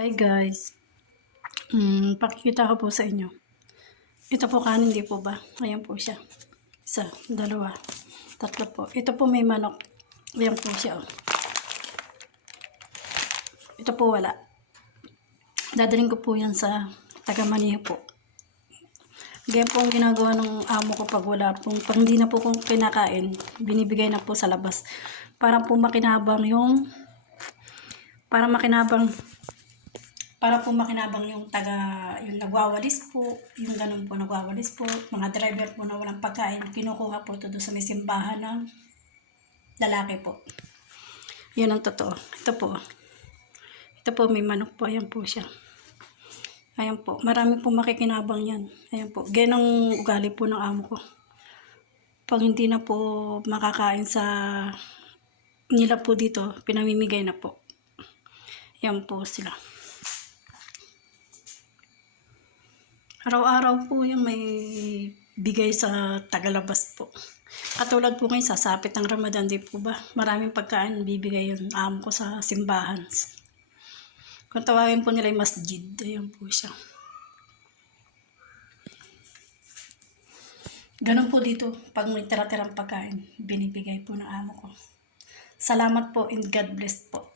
Hi guys, pakikita ko po sa inyo. Ito po kanin, di po ba? Ayan po siya. Isa, dalawa, tatlo po. Ito po may manok. Ayan po siya. Oh. Ito po wala. Dadaling ko po yan sa taga-Maniho po. Ganyan po ang ginagawa ng amo ko pag wala po. Pag hindi na po kung kinakain, binibigay na po sa labas. Para po makinabang yung yung nagwawalis po, yung ganun po nagwawalis po, mga driver po na walang pagkain, kinukuha po ito doon sa may simbahan ng lalaki po. Yun ang totoo. Ito po may manok po, ayan po siya. Ayan po, marami po makikinabang yan. Ayan po, ganyan ang ugali po ng amo ko. Pag hindi na po makakain sa nila po dito, pinamimigay na po. Ayan po sila. Araw-araw po yung may bigay sa tagalabas po. Katulad po ngayon, sasapit ng Ramadan, di po ba? Maraming pagkain bibigay yung amo ko sa simbahan. Kung tawagin po nila yung masjid, ayun po siya. Ganun po dito, pag may tira-tirang pagkain, binibigay po ng amo ko. Salamat po and God bless po.